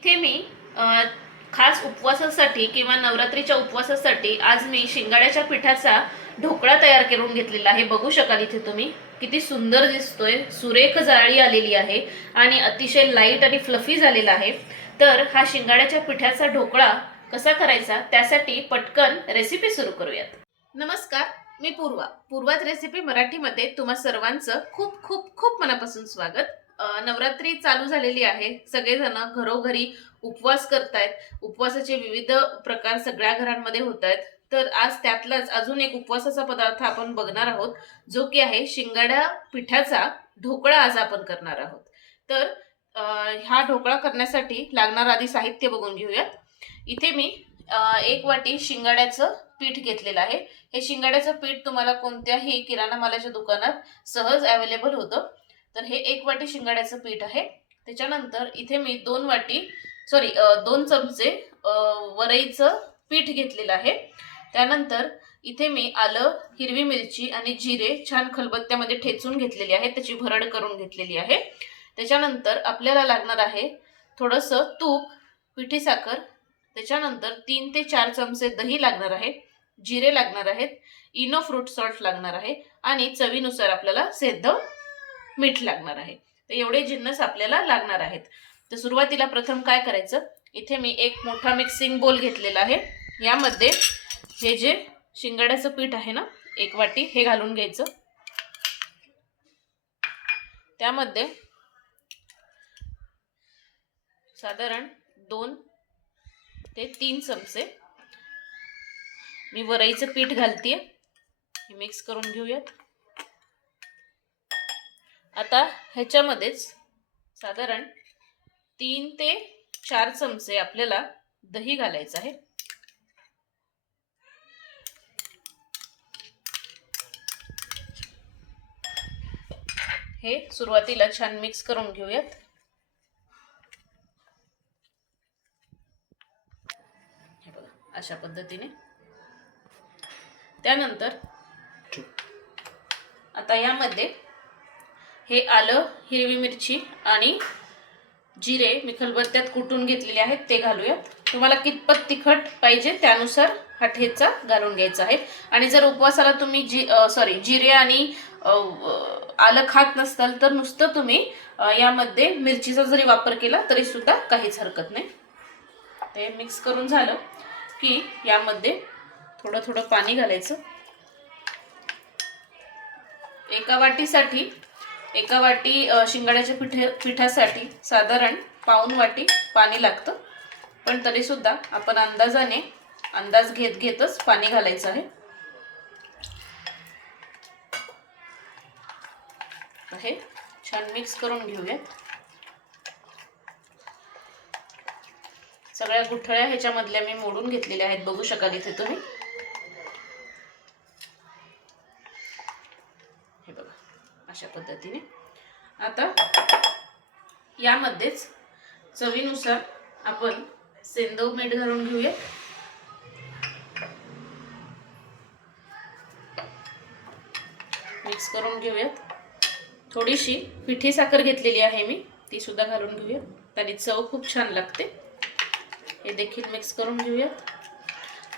इथे मी खास उपवासासाठी किंवा नवरात्रीच्या उपवासासाठी आज मी शिंगाड्याच्या पिठाचा ढोकळा तयार करून घेतलेला आहे. बघू शकाल इथे तुम्ही. किती सुंदर दिसतोय. सुरेख जाळी आलेली आहे आणि अतिशय लाइट आणि फ्लफी झालेला आहे. तर हा शिंगाड्याच्या पिठाचा ढोकळा कसा करायचा त्यासाठी पटकन रेसिपी सुरू करूयात. नमस्कार मी पूर्वा. पूर्वाच रेसिपी मराठीमध्ये तुम्हा सर्वांचं खूप खूप खूप मनापासून स्वागत. नवरात्री चालू झालेली आहे. सगळेजण घरोघरी उपवास करतायत. उपवासाचे विविध प्रकार सगळ्या घरांमध्ये होत आहेत तर आज त्यातलाच अजून एक उपवासाचा पदार्थ आपण बघणार आहोत जो की आहे शिंगाड्या पिठाचा ढोकळा आज आपण करणार आहोत. तर हा ढोकळा करण्यासाठी लागणार आधी साहित्य बघून घेऊयात. इथे मी एक वाटी शिंगाड्याचं पीठ घेतलेलं आहे. हे शिंगाड्याचं पीठ तुम्हाला कोणत्याही किराणा मालाच्या दुकानात सहज अवेलेबल होतं. तर हे एक वाटी शिंगाड्याचं पीठ आहे. त्याच्यानंतर इथे मी दोन वाटी सॉरी दोन चमचे वरईचं पीठ घेतलेलं आहे. त्यानंतर इथे मी आलं हिरवी मिरची आणि जिरे छान खलबत्त्यामध्ये ठेचून घेतलेली आहे. त्याची भरड करून घेतलेली आहे. त्याच्यानंतर आपल्याला लागणार आहे थोडंसं तूप पिठी साखर. त्याच्यानंतर तीन ते चार चमचे दही लागणार आहे. जिरे लागणार आहेत. इनो फ्रूट सॉल्ट लागणार आहे. आणि चवीनुसार आपल्याला सेद्ध मीठ लागणार आहे. तर एवढे जिन्नस आपल्याला लागणार आहेत. तर सुरुवातीला प्रथम काय करायचं? इथे मी एक मोठा मिक्सिंग बोल घेतलेला आहे. यामध्ये हे जे शिंगाड्याचं पीठ आहे ना एक वाटी हे घालून घ्यायचं. त्यामध्ये साधारण दोन ते तीन चमचे मी वरईचं पीठ घालते मिक्स करून घेऊयात. आता ह्याच्यामध्येच साधारण तीन ते चार चमचे आपल्याला दही घालायचं आहे. हे सुरुवातीला छान मिक्स करून घेऊयात. हे बघा अशा पद्धतीने. त्यानंतर आता यामध्ये हे आलं हिरवी मिरची आणि जिरे मी खलबत्त्यात कुटून घेतलेले आहेत ते घालूयात. तुम्हाला कितपत तिखट पाहिजे त्यानुसार हा ठेचा घालून घ्यायचा आहे. आणि जर उपवासाला तुम्ही जी सॉरी जिरे आणि आलं खात नसताल तर नुसतं तुम्ही यामध्ये मिरचीचा जरी वापर केला तरी सुद्धा काहीच हरकत नाही. ते मिक्स करून झालं की यामध्ये थोडं थोडं पाणी घालायचं. एका वाटीसाठी एका वाटी शिंगाड्याच्या पिठे पिठासाठी साधारण पाऊन वाटी पाणी लागतं. पण तरीसुद्धा आपण अंदाजाने अंदाज घेत घेतच पाणी घालायचं आहे. हे छान मिक्स करून घेऊयात सगळ्या गुठळ्या ह्याच्यामधल्या मी मोडून घेतलेल्या आहेत. बघू शकाल इथे तुम्ही हे बघा अशा पद्धतीने. आता यामध्येच चवीनुसार आपण सेंदव मीठ घालून घेऊया. मिक्स करून घेऊयात. थोडीशी पिठी साखर घेतलेली आहे मी ती सुद्धा घालून घेऊया. त्याने चव खूप छान लागते. हे देखील मिक्स करून घेऊयात.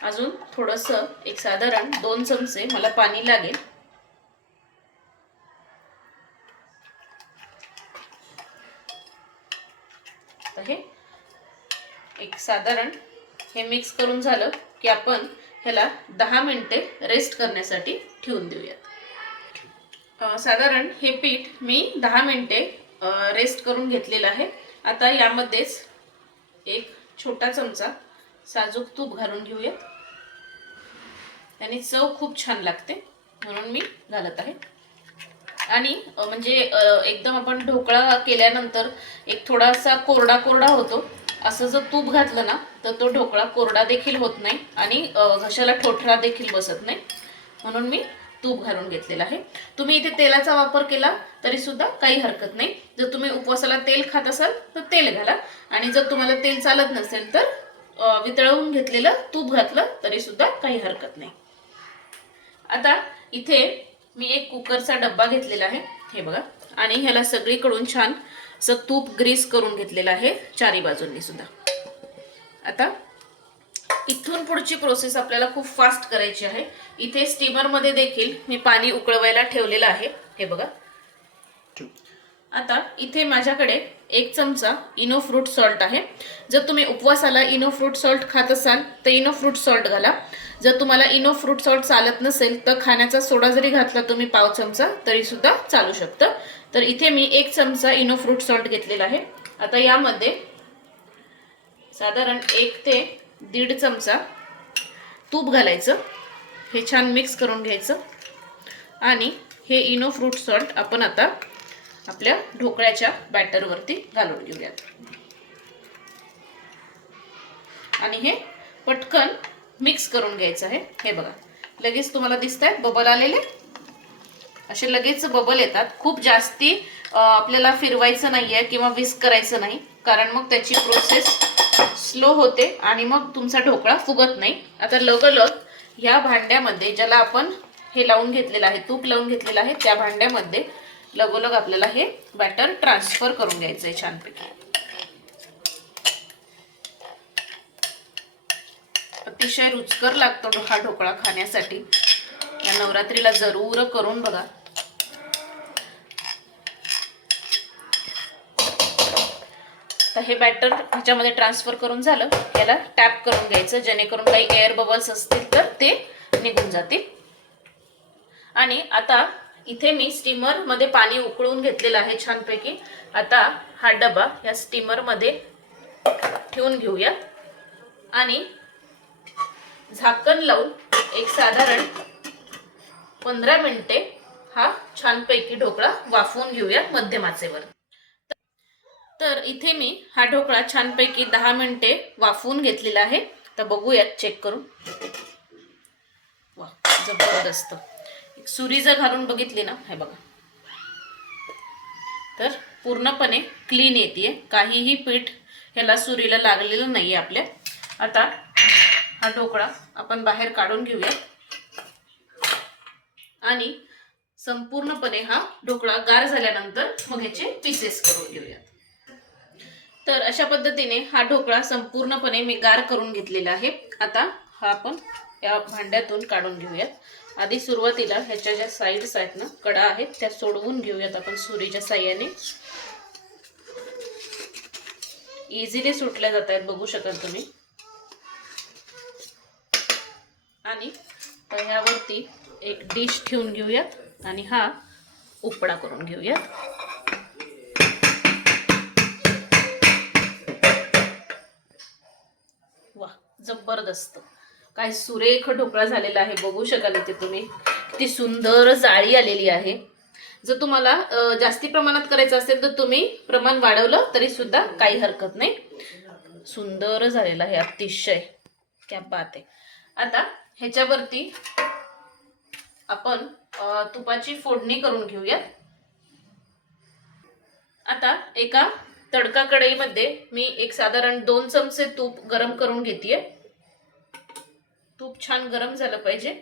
अजून थोडंसं एक साधारण दोन चमचे मला पाणी लागेल. साधारण हे मिक्स करून झालं की आपण ह्याला दहा मिनटे रेस्ट करण्यासाठी ठेवून देऊयात. साधारण हे पीठ मी दहा मिनटे रेस्ट करून घेतलेलं आहे. आता यामध्येच एक छोटा चमचा साजूक तूप घालून घेऊयात. आणि चव खूप छान लागते म्हणून मी घालत आहे. आणि म्हणजे एकदम आपण ढोकळा केल्यानंतर एक थोडासा कोरडा कोरडा होतो असं जर तूप घातलं ना तर तो ढोकळा कोरडा देखील होत नाही आणि घशाला ठोठरा देखील बसत नाही. म्हणून मी तूप घालून घेतलेलं आहे. तुम्ही इथे तेलाचा वापर केला तरी सुद्धा काही हरकत नाही. जर तुम्ही उपवासाला तेल खात असाल तर तेल घाला. आणि जर तुम्हाला तेल चालत नसेल तर वितळवून घेतलेलं तूप घातलं तरी सुद्धा काही हरकत नाही. आता इथे मी एक कुकरचा डब्बा घेतलेला आहे. हे बघा. आणि ह्याला सगळीकडून छान असं तूप ग्रीस करून घेतलेलं आहे चारी बाजूंनी सुद्धा. आता इथून पुढची प्रोसेस आपल्याला खूप फास्ट करायची आहे. इथे स्टीमरमध्ये देखील मी पाणी उकळवायला ठेवलेलं आहे. हे बघा. आता इथे माझ्याकडे एक चमचा इनो फ्रूट सॉल्ट आहे. जर तुम्ही उपवासाला इनो फ्रूट सॉल्ट खात असाल तर इनो फ्रूट सॉल्ट घाला. जर तुम्हाला इनो फ्रूट सॉल्ट चालत नसेल तर खाण्याचा सोडा जरी घातला तुम्ही पाव चमचा तरी सुद्धा चालू शकतं. तर इथे मी एक चमचा इनो फ्रूट सॉल्ट घेतलेला आहे. आता यामध्ये साधारण एक ते दीड चमचा तूप घालायचं. हे छान मिक्स करून घ्यायचं. आणि हे इनो फ्रूट सॉल्ट आपण आता आपल्या ढोकळ्याच्या बॅटरवरती घालून घेऊयात. आणि हे पटकन मिक्स करून घ्यायचं आहे. हे बघा. लगेच तुम्हाला दिसत आहेत बबल आलेले. असे लगेच बबल येतात. खूप जास्ती आपल्याला फिरवायचं नाही आहे किंवा विस्क करायचं नाही. कारण मग त्याची प्रोसेस स्लो होते आणि मग तुमचा ढोकळा फुगत नाही. आता लगोलग ह्या भांड्यामध्ये ज्याला आपण हे लावून घेतलेलं आहे तूप लावून घेतलेलं आहे त्या भांड्यामध्ये लगोलग आपल्याला हे बॅटर ट्रान्सफर करून घ्यायचं आहे छानपैकी. अतिशय रुचकर लागतो हा ढोकळा खाण्यासाठी. या नवरात्रीला जरूर करून बघा. तर हे बॅटर ह्याच्यामध्ये ट्रान्सफर करून झालं. याला टॅप करून घ्यायचं. जेणेकरून काही एअर बबल्स असतील तर ते निघून जातील. आणि आता इथे मी स्टीमरमध्ये पाणी उकळून घेतलेलं आहे छानपैकी. आता हा डबा या स्टीमरमध्ये ठेवून घेऊयात आणि झाकण लावून एक साधारण पंधरा मिनिटे हा छानपैकी ढोकळा वाफवून घेऊया मध्यमाचेवर. तर इथे मी हा ढोकळा छानपैकी दहा मिनिटे वाफवून घेतलेला आहे. तर बघूयात चेक करून. वा जबरदस्त. सुरी जर घालून बघितली ना हे बघा. तर पूर्णपणे क्लीन येते काहीही पीठ ह्याला सुरीला लागलेलं नाही आहे आपल्या. आता हा ढोकळा आपण बाहेर काढून घेऊया आणि संपूर्णपणे हा ढोकळा गार झाल्यानंतर मग ह्याचे पीसेस करून घेऊयात. तर अशा पद्धतीने हा ढोकळा संपूर्णपणे मी गार करून घेतलेला आहे. आता हा आपण या भांड्यातून काढून घेऊयात. आधी सुरुवातीला ह्याच्या ज्या साईड्स आहेत ना कडा आहेत त्या सोडवून घेऊयात आपण सुरीच्या साह्याने. इझिली सुटल्या जात आहेत बघू शकाल तुम्ही. आणि ह्यावरती एक डिश ठेवून घेऊयात आणि हा उपडा करून घेऊयात. वा जबरदस्त. काय सुरेख ढोकळा झालेला आहे बघू शकाल इथे तुम्ही. किती सुंदर जाळी आलेली आहे. जर तुम्हाला जास्ती प्रमाणात करायचं असेल तर तुम्ही प्रमाण वाढवलं तरी सुद्धा काही हरकत नाही. सुंदर झालेला आहे अतिशय. क्या बात आहे. आता ह्याच्यावरती आपण तुपाची फोडणी करून घेऊयात. आता एका तडका कढईमध्ये मी एक साधारण दोन चमचे तूप गरम करून घेते तूप छान गरम झालं पाहिजे.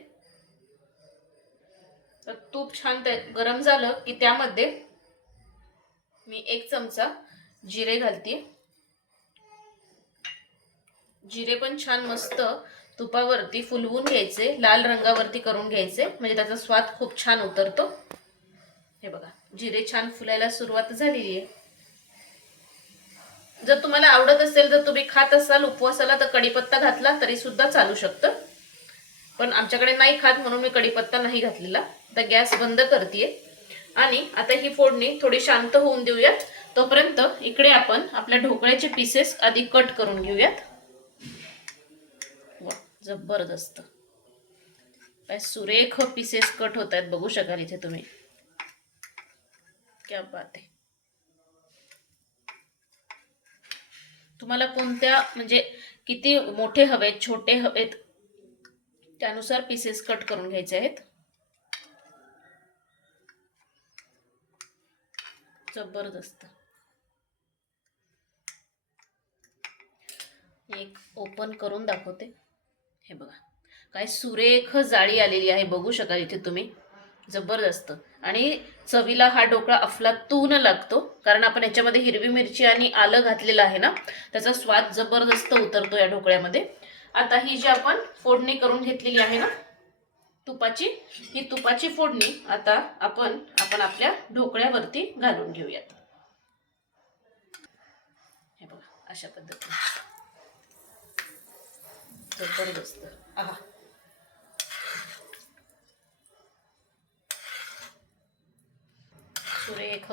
तर तूप छान गरम झालं की त्यामध्ये मी एक चमचा जिरे घालते जिरे पण छान मस्त तुपावरती फुलवून घ्यायचे लाल रंगावरती करून घ्यायचे. म्हणजे त्याचा स्वाद खूप छान उतरतो. हे बघा जिरे छान फुलायला सुरुवात झालेली आहे. जर तुम्हाला आवडत असेल जर तुम्ही खात असाल उपवासाला तर कढीपत्ता घातला तरी सुद्धा चालू शकतं. पण आमच्याकडे नाही खात म्हणून मी कडीपत्ता नाही घातलेला. तर गॅस बंद करते आणि आता ही फोडणी थोडी शांत होऊन देऊयात. तोपर्यंत इकडे आपण आपल्या ढोकळ्याचे पीसेस आधी कट करून घेऊयात. जबरदस्त. काय सुरेख पीसेस कट होत आहेत बघू शकाल इथे तुम्ही. क्या बात आहे. तुम्हाला कोणत्या म्हणजे किती मोठे हवेत छोटे हवेत त्यानुसार पीसेस कट करून घ्यायचे आहेत? जबरदस्त. एक ओपन करून दाखवते. हे बघा. काय सुरेख जाळी आलेली आहे. बघू शकाल इथे तुम्ही. जबरदस्त. आणि चवीला हा ढोकळा अफलातून लागतो. कारण आपण याच्यामध्ये हिरवी मिरची आणि आलं घातलेलं आहे ना त्याचा स्वाद जबरदस्त उतरतो या ढोकळ्यामध्ये. आता ही जी आपण फोडणी करून घेतलेली आहे ना तुपाची ही तुपाची फोडणी आता आपण आपण आपल्या ढोकळ्यावरती घालून घेऊयात. हे बघा अशा पद्धतीने. जबरदस्त आहा सुरेख.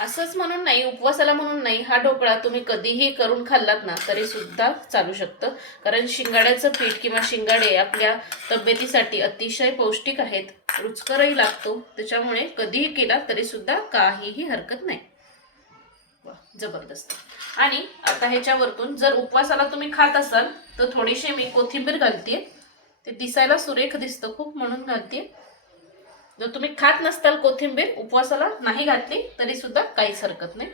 असंच म्हणून नाही उपवासाला म्हणून नाही हा ढोकळा तुम्ही कधीही करून खाल्लात ना तरी सुद्धा चालू शकतं. कारण शिंगाड्याचं पीठ किंवा शिंगाडे आपल्या तब्येतीसाठी अतिशय पौष्टिक आहेत. रुचकरही लागतो. त्याच्यामुळे कधीही केला तरी सुद्धा काहीही हरकत नाही. जबरदस्त. आणि आता ह्याच्यावरतून जर उपवासाला तुम्ही खात असाल तर थोडीशी मी कोथिंबीर घालते. ते दिसायला सुरेख दिसतं खूप म्हणून घालते. जर तुम्ही खात नसताल कोथिंबीर उपवासाला नाही घातली तरी सुद्धा काहीच हरकत नाही.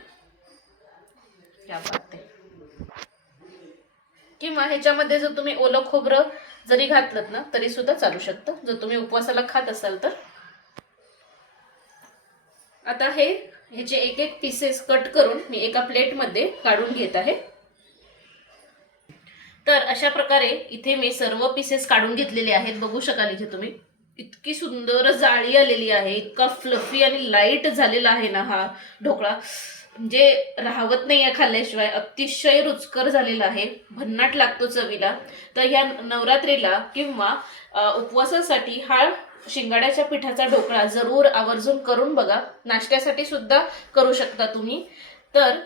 या बात किंवा ह्याच्यामध्ये जर तुम्ही ओलं खोबरं जरी घातलं ना तरी सुद्धा चालू शकतं. जर तुम्ही उपवासाला खात असाल तर. आता हे ह्याचे एक एक पीसेस कट करून मी एका प्लेटमध्ये काढून घेत आहे. तर अशा प्रकारे इथे मी सर्व पीसेस काढून घेतलेले आहेत. बघू शकाल इथे तुम्ही. इतकी सुंदर जाळी आलेली आहे. इतका फ्लफी आणि लाइट झालेला आहे ना हा ढोकळा. म्हणजे राहवत नाही आहे खाल्ल्याशिवाय. अतिशय रुचकर झालेला आहे. भन्नाट लागतो चवीला. तर ह्या नवरात्रीला किंवा उपवासासाठी हा शिंगाड्याच्या पिठाचा ढोकळा जरूर आवर्जून करून बघा. नाश्त्यासाठी सुद्धा करू शकता तुम्ही. तर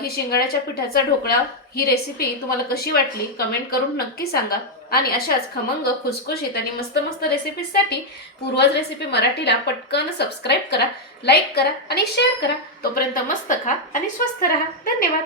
ही शिंगाड्याच्या पिठाचा ढोकळा ही रेसिपी तुम्हाला कशी वाटली? कमेंट करून नक्की सांगा. आणि अशाच खमंग खुसखुशीत आणि मस्त मस्त रेसिपीजसाठी पूर्वज रेसिपी मराठीला पटकन सबस्क्राईब करा लाईक करा आणि शेअर करा. तोपर्यंत मस्त खा आणि स्वस्थ राहा. धन्यवाद.